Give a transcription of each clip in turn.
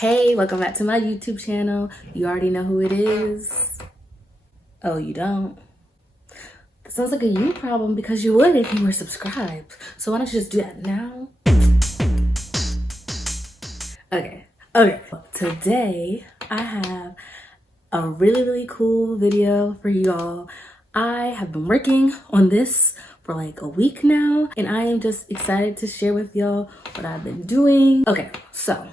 Hey, welcome back to my YouTube channel. You already know who it is. Oh, you don't? That sounds like a you problem because you would if you were subscribed. So why don't you just do that now? Okay. Today I have a really cool video for y'all. I have been working on this for like a week now, and I am just excited to share with y'all what I've been doing. Okay, so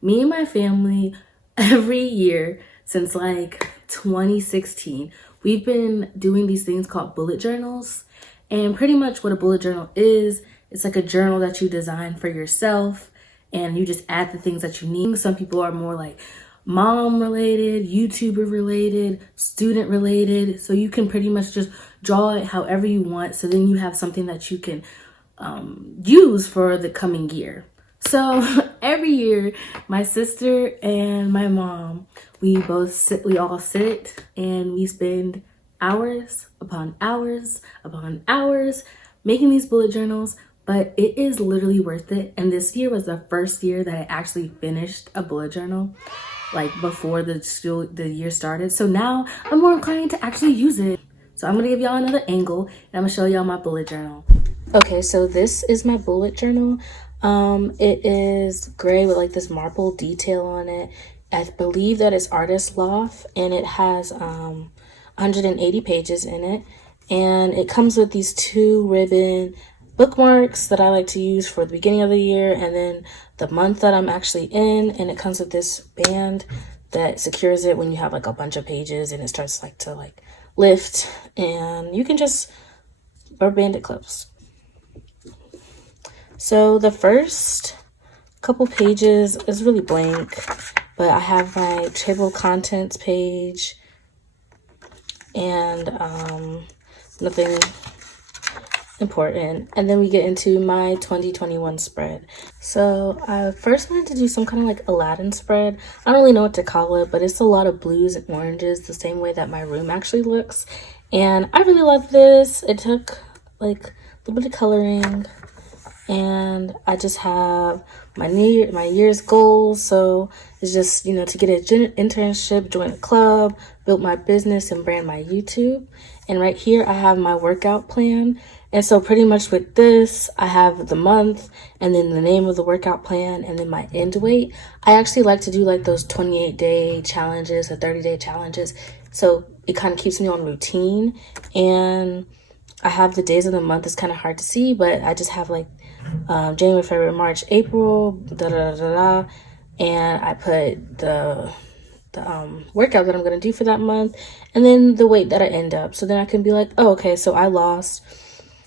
me and my family, every year since like 2016, we've been doing these things called bullet journals. And pretty much what a bullet journal is, it's like a journal that you design for yourself and you just add the things that you need. Some people are more like mom related, YouTuber related, student related. So you can pretty much just draw it however you want. So then you have something that you can use for the coming year. So every year, my sister and my mom, we all sit and we spend hours upon hours upon hours making these bullet journals, but it is literally worth it. And this year was the first year that I actually finished a bullet journal, like before the year started. So now I'm more inclined to actually use it. So I'm gonna give y'all another angle and I'm gonna show y'all my bullet journal. Okay, so this is my bullet journal. It is gray with like this marble detail on it. I believe that it's Artist Loft, and it has 180 pages in it. And it comes with these 2 ribbon bookmarks that I like to use for the beginning of the year and then the month that I'm actually in. And it comes with this band that secures it when you have like a bunch of pages and it starts like to like lift, and you can just, or band it close. So the first couple pages is really blank, but I have my table of contents page and nothing important. And then we get into my 2021 spread. So I first wanted to do some kind of like Aladdin spread. I don't really know what to call it, but it's a lot of blues and oranges, the same way that my room actually looks. And I really love this. It took like a little bit of coloring. And I just have my year's goals. So it's just, you know, to get an internship, join a club, build my business, and brand my YouTube. And right here, I have my workout plan. And so pretty much with this, I have the month and then the name of the workout plan and then my end weight. I actually like to do like those 28-day challenges or 30-day challenges. So it kind of keeps me on routine. And I have the days of the month. It's kind of hard to see, but I just have like January, February, March, April, and I put the workout that I'm going to do for that month and then the weight that I end up. So then I can be like, oh, okay, so I lost,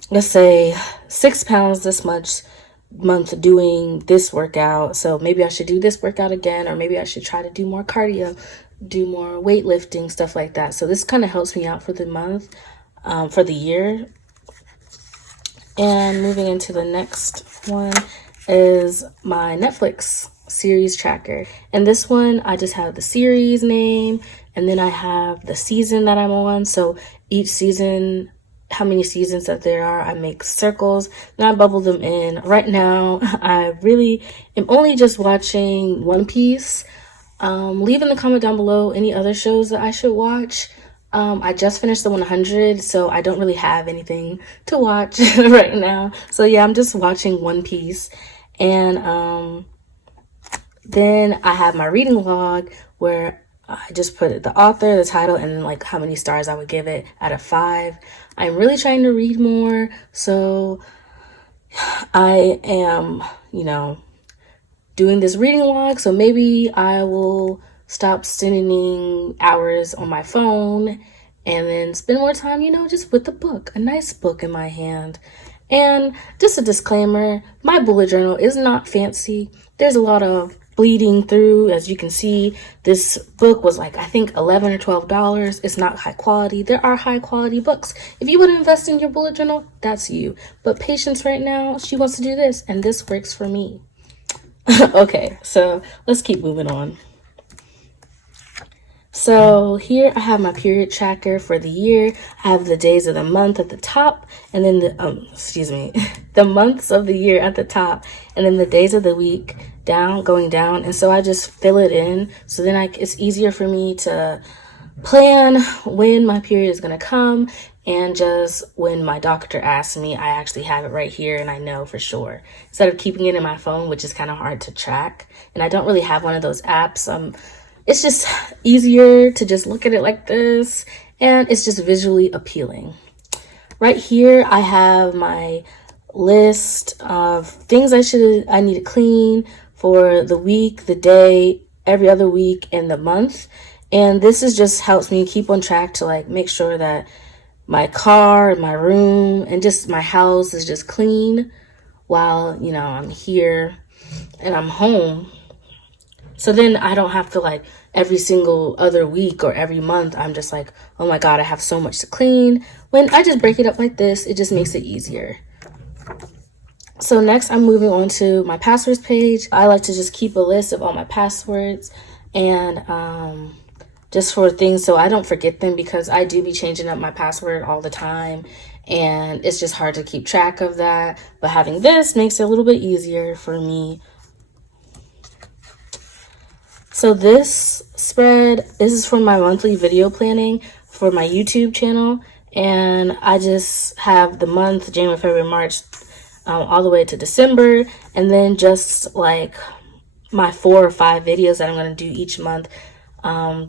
let's say 6 pounds this month doing this workout. So maybe I should do this workout again, or maybe I should try to do more cardio, do more weightlifting, stuff like that. So this kind of helps me out for the month, for the year. And moving into the next one is my Netflix series tracker. And this one, I just have the series name and then I have the season that I'm on. So each season, how many seasons that there are, I make circles and I bubble them in. Right now, I really am only just watching One Piece. Leave in the comment down below any other shows that I should watch. I just finished the 100, so I don't really have anything to watch right now. So yeah, I'm just watching One Piece. And then I have my reading log where I just put the author, the title, and then like how many stars I would give it out of 5. I'm really trying to read more, so I am, you know, doing this reading log. So maybe I will stop spending hours on my phone and then spend more time, you know, just with the book, a nice book in my hand. And just a disclaimer, my bullet journal is not fancy. There's a lot of bleeding through. As you can see, this book was like, I think $11 or $12. It's not high quality. There are high quality books. If you want to invest in your bullet journal, that's you. But Patience right now, she wants to do this, and this works for me. Okay, so let's keep moving on. So here I have my period tracker for the year. I have the days of the month at the top, and then the months of the year at the top, and then the days of the week going down. And so I just fill it in. So then it's easier for me to plan when my period is going to come, and just when my doctor asks me, I actually have it right here and I know for sure, instead of keeping it in my phone, which is kind of hard to track. And I don't really have one of those apps. It's just easier to just look at it like this, and it's just visually appealing. Right here I have my list of things I need to clean for the week, the day, every other week, and the month. And this is just helps me keep on track to like make sure that my car, my room, and just my house is just clean while, I'm here and I'm home. So then I don't have to like every single other week or every month, I'm just like, oh my God, I have so much to clean. When I just break it up like this, it just makes it easier. So next I'm moving on to my passwords page. I like to just keep a list of all my passwords, and just for things so I don't forget them, because I do be changing up my password all the time and it's just hard to keep track of that. But having this makes it a little bit easier for me. So this is for my monthly video planning for my YouTube channel. And I just have the month, January, February, March, all the way to December. And then just like my 4 or 5 videos that I'm going to do each month,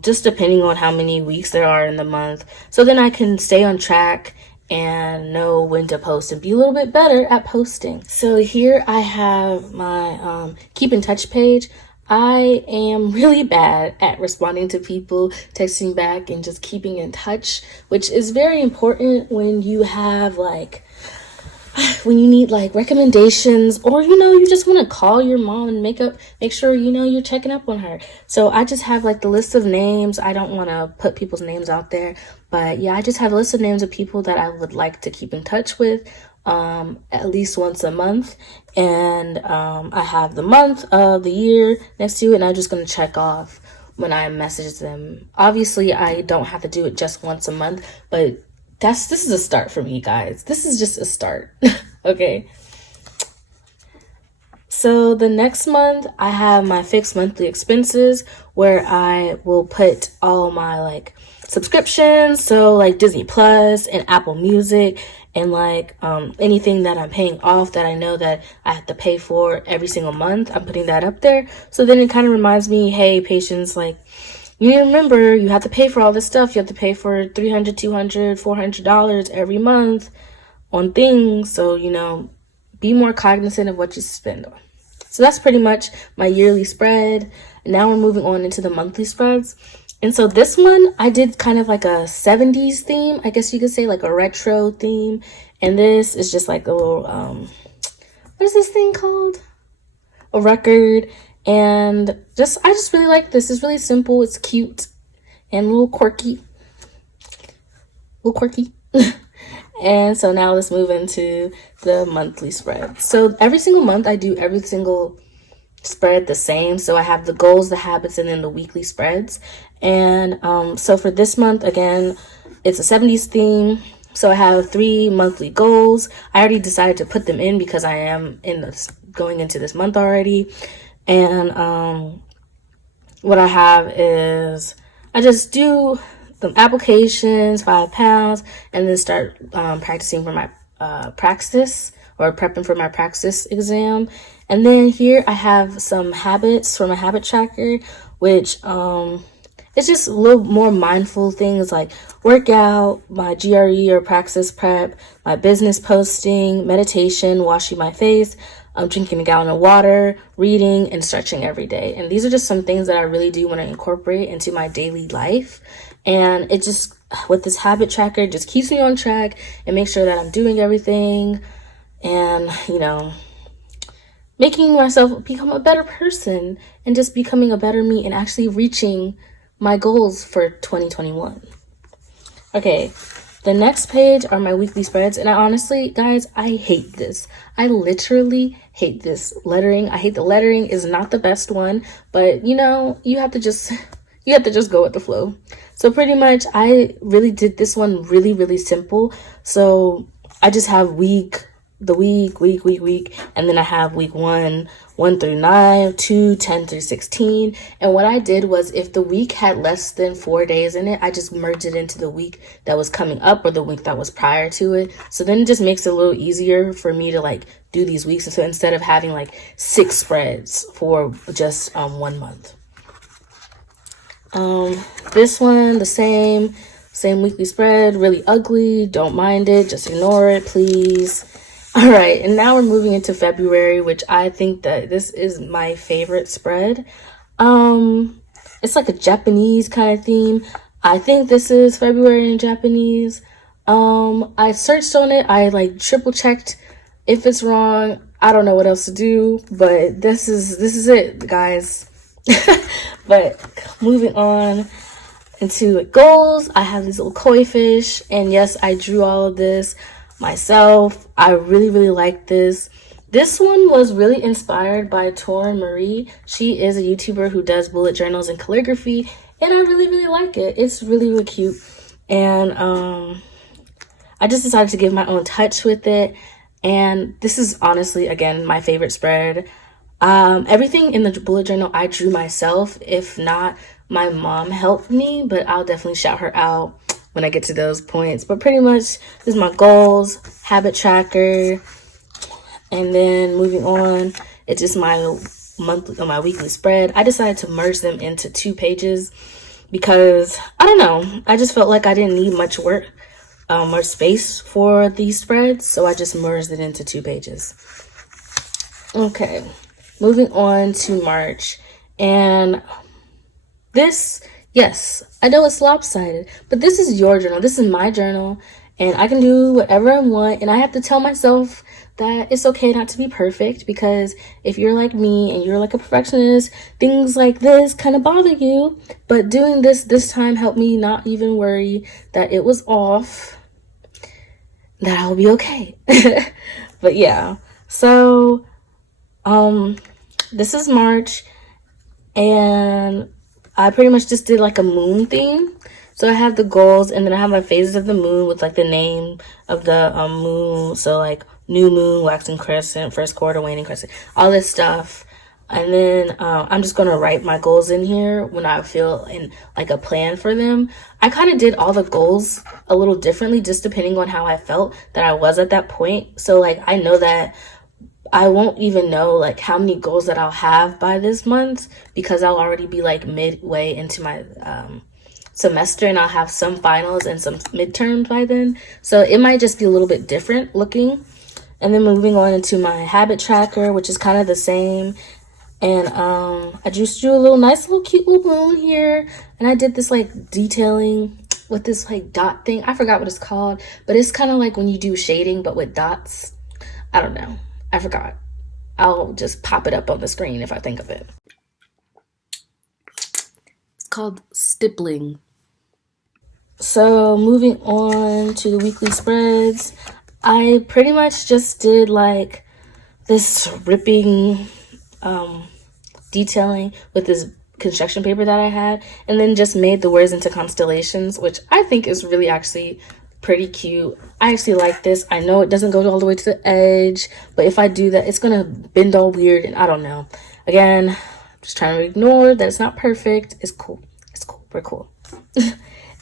just depending on how many weeks there are in the month. So then I can stay on track and know when to post and be a little bit better at posting. So here I have my keep in touch page. I am really bad at responding to people, texting back, and just keeping in touch, which is very important when you have when you need like recommendations, or you just want to call your mom and make sure you're checking up on her. So I just have like the list of names. I don't want to put people's names out there, but yeah, I just have a list of names of people that I would like to keep in touch with at least once a month. And I have the month of the year next to it, and I'm just going to check off when I message them. Obviously I don't have to do it just once a month, but this is a start for me, guys. This is just a start. Okay. So the next month I have my fixed monthly expenses, where I will put all my like subscriptions, so like Disney Plus and Apple Music, and like anything that I'm paying off that I know that I have to pay for every single month. I'm putting that up there. So then it kind of reminds me, hey, patience, like, you need to remember, you have to pay for all this stuff. You have to pay for $300, $200, $400 every month on things. So, be more cognizant of what you spend on. So that's pretty much my yearly spread. Now we're moving on into the monthly spreads. And so this one, I did kind of like a 70s theme. I guess you could say like a retro theme. And this is just like a little, what is this thing called? A record. And I just really like this. It's really simple. It's cute and a little quirky. And so now let's move into the monthly spread. So every single month I do every single spread the same. So I have the goals, the habits, and then the weekly spreads. And so for this month, again, it's a 70s theme. So I have 3 monthly goals. I already decided to put them in because I am going into this month already. And what I have is I just do the applications, 5 pounds, and then start practicing for my praxis, or prepping for my praxis exam. And then here I have some habits from a habit tracker, which it's just a little more mindful things like workout, my GRE or praxis prep, my business posting, meditation, washing my face, drinking a gallon of water, reading, and stretching every day. And these are just some things that I really do want to incorporate into my daily life. And it just, with this habit tracker, just keeps me on track and makes sure that I'm doing everything and, making myself become a better person and just becoming a better me and actually reaching my goals for 2021. Okay, the next page are my weekly spreads. And I honestly, guys, I hate this. I literally hate this lettering. I hate the lettering is not the best one, but you have to just You have to just go with the flow. So pretty much I really did this one really, really simple. So I just have week, and then I have week 1 through 9, 2, 10 through 16. And what I did was if the week had less than 4 days in it, I just merged it into the week that was coming up or the week that was prior to it. So then it just makes it a little easier for me to like do these weeks. And so instead of having like 6 spreads for just 1 month. This one, the same weekly spread, really ugly. Don't mind it. Just ignore it, please. All right, and now we're moving into February, which I think that this is my favorite spread. It's like a Japanese kind of theme. I think this is February in Japanese. I searched on it. I like triple checked. If it's wrong, I don't know what else to do, but this is it, guys. But moving on into goals, I have these little koi fish, and yes, I drew all of this myself. I really, really like this. This one was really inspired by Torin Marie. She is a YouTuber who does bullet journals and calligraphy, and I really, really like it. It's really, really cute. And I just decided to give my own touch with it. And this is honestly, again, my favorite spread. Everything in the bullet journal I drew myself. If not, my mom helped me, but I'll definitely shout her out when I get to those points. But pretty much, this is my goals, habit tracker, and then moving on, it's just my monthly or my weekly spread. I decided to merge them into 2 pages because I don't know. I just felt like I didn't need much work, much space for these spreads, so I just merged it into 2 pages. Okay, moving on to March, and this, yes, I know it's lopsided, but this is your journal. This is my journal, and I can do whatever I want, and I have to tell myself that it's okay not to be perfect, because if you're like me and you're like a perfectionist, things like this kind of bother you. But doing this time helped me not even worry that it was off, that I'll be okay. But yeah, so this is March, and I pretty much just did like a moon theme. So I have the goals, and then I have my phases of the moon with like the name of the moon. So like new moon, waxing crescent, first quarter, waning crescent, all this stuff. And then I'm just going to write my goals in here when I feel in like a plan for them. I kind of did all the goals a little differently, just depending on how I felt that I was at that point. So like I know that I won't even know like how many goals that I'll have by this month, because I'll already be like midway into my semester, and I'll have some finals and some midterms by then. So it might just be a little bit different looking. And then moving on into my habit tracker, which is kind of the same. And I just drew a nice little cute little moon here. And I did this like detailing with this like dot thing. I forgot what it's called, but it's kind of like when you do shading, but with dots. I don't know. I forgot. I'll just pop it up on the screen if I think of it. It's called stippling. So moving on to the weekly spreads, I pretty much just did like this ripping detailing with this construction paper that I had, and then just made the words into constellations, which I think is really actually pretty cute. I actually like this. I know it doesn't go all the way to the edge, but if I do that, it's gonna bend all weird, and I don't know. Again, I'm just trying to ignore that it's not perfect. It's cool. It's cool. We're cool.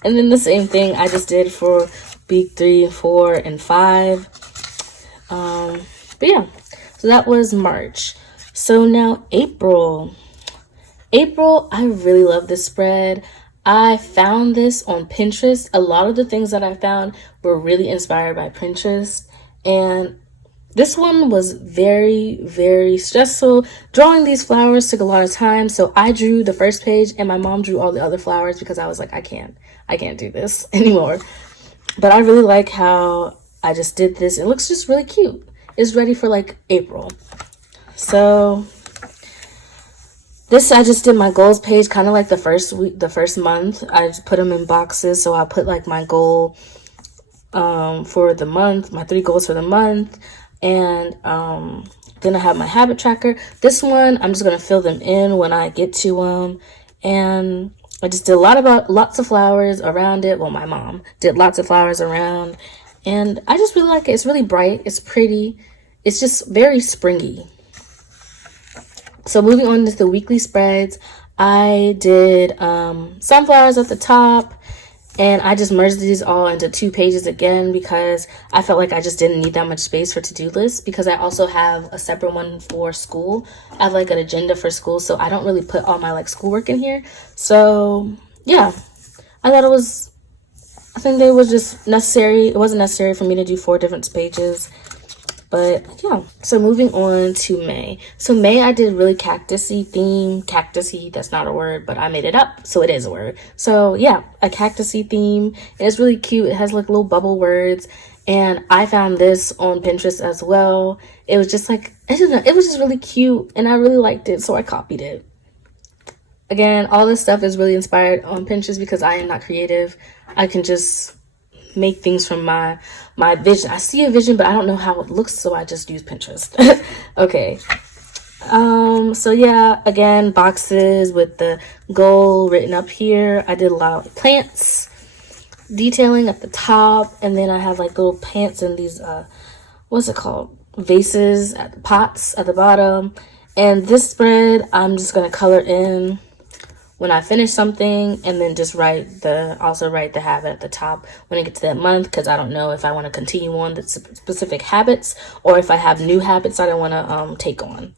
And then the same thing I just did for week 3, 4, and 5. But yeah, so that was March. So now April. April, I really love this spread. I found this on Pinterest. A lot of the things that I found were really inspired by Pinterest. And this one was very, very stressful. Drawing these flowers took a lot of time. So I drew the first page, and my mom drew all the other flowers, because I was like, I can't do this anymore. But I really like how I just did this. It looks just really cute. It's ready for like April. So this, I just did my goals page kind of like the first week, the first month. I just put them in boxes. So I put like my goal for the month, my 3 goals for the month. And then I have my habit tracker. This one, I'm just going to fill them in when I get to them. And I just did lots of flowers around it. Well, my mom did lots of flowers around, and I just really like it. It's really bright. It's pretty. It's just very springy. So moving on to the weekly spreads, I did sunflowers at the top, and I just merged these all into 2 pages again because I felt like I just didn't need that much space for to-do lists, because I also have a separate one for school. I have like an agenda for school, so I don't really put all my like schoolwork in here. So yeah, I thought I think they was just necessary. It wasn't necessary for me to do 4 different pages. But yeah, so moving on to May. So May, I did really cactusy theme. Cactusy, that's not a word, but I made it up, so it is a word. So yeah, a cactusy theme. And it's really cute. It has like little bubble words. And I found this on Pinterest as well. It was just like, I don't know, it was just really cute, and I really liked it, so I copied it. Again, all this stuff is really inspired on Pinterest because I am not creative. I can just make things from my vision. I see a vision, but I don't know how it looks, so I just use Pinterest. Okay. So yeah, again, boxes with the goal written up here. I did a lot of plants detailing at the top, and then I have like little plants in these what's it called, vases, at the pots at the bottom. And this spread, I'm just gonna color in when I finish something, and then just also write the habit at the top when I get to that month, because I don't know if I want to continue on the specific habits or if I have new habits I don't want to take on.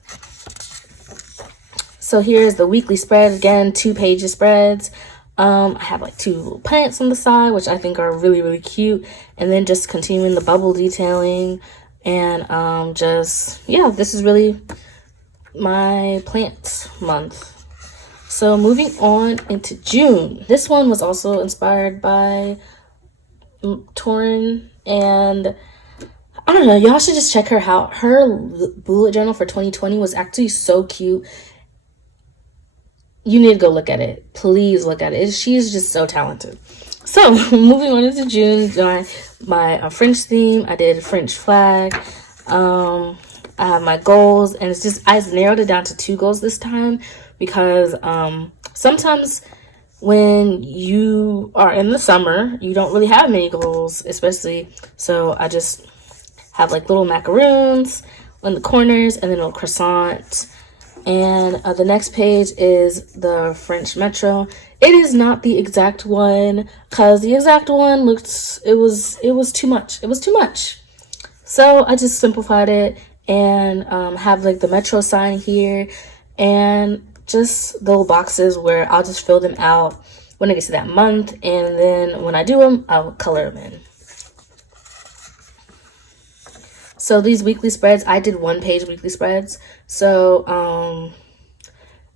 So here's the weekly spread. Again, 2-page spreads. I have like 2 little plants on the side, which I think are really, really cute. And then just continuing the bubble detailing. And yeah, this is really my plants month. So moving on into June. This one was also inspired by Torin, and I don't know, y'all should just check her out. Her bullet journal for 2020 was actually so cute. You need to go look at it. Please look at it. She's just so talented. So moving on into June, my French theme. I did a French flag. I have my goals, and it's just, I narrowed it down to 2 goals this time, because sometimes when you are in the summer, you don't really have many goals, especially. So I just have like little macaroons in the corners, and then a croissant. And the next page is the French metro. It is not the exact one, because the exact one it was too much. It was too much. So I just simplified it and have like the metro sign here, and just little boxes where I'll just fill them out when I get to that month, and then when I do them, I'll color them in. So these weekly spreads, I did 1-page weekly spreads. So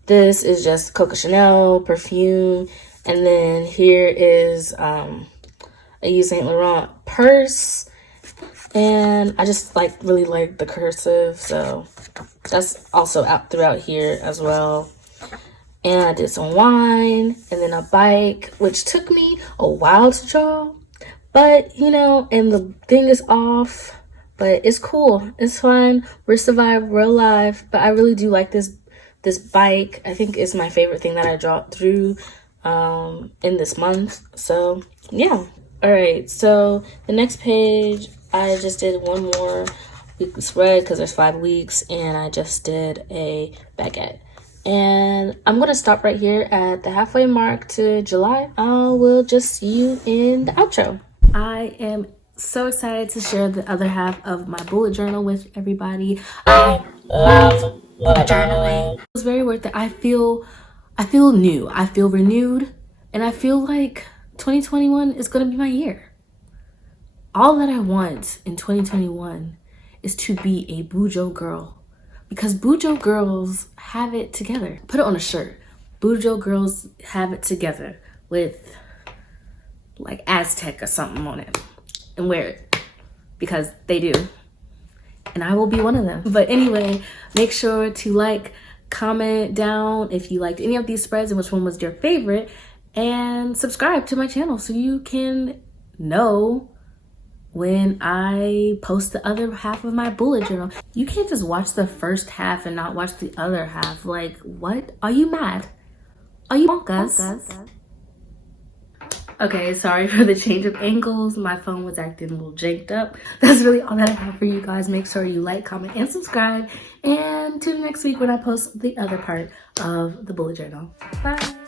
this is just Coco Chanel perfume, and then here is a Yves Saint Laurent purse, and I just really like the cursive, so that's also out throughout here as well. And I did some wine, and then a bike, which took me a while to draw, but you know, and the thing is off, but it's cool, it's fine, we're survived, we're alive. But I really do like this bike. I think it's my favorite thing that I drew in this month. So yeah. All right, so the next page, I just did one more weekly spread because there's 5 weeks, and I just did a baguette. And I'm going to stop right here at the halfway mark to July. I will just see you in the outro. I am so excited to share the other half of my bullet journal with everybody. I love bullet journaling. It was very worth it. I feel new. I feel renewed. And I feel like 2021 is going to be my year. All that I want in 2021 is to be a Bujo girl. Because Bujo girls have it together. Put it on a shirt. Bujo girls have it together with like Aztec or something on it. And wear it. Because they do. And I will be one of them. But anyway, make sure to like, comment down if you liked any of these spreads and which one was your favorite. And subscribe to my channel so you can know when I post the other half of my bullet journal. You can't just watch the first half and not watch the other half. Like, what? Are you mad? Are you bonkers? Okay, sorry for the change of angles. My phone was acting a little janked up. That's really all that I have for you guys. Make sure you like, comment, and subscribe. And tune in next week when I post the other part of the bullet journal. Bye.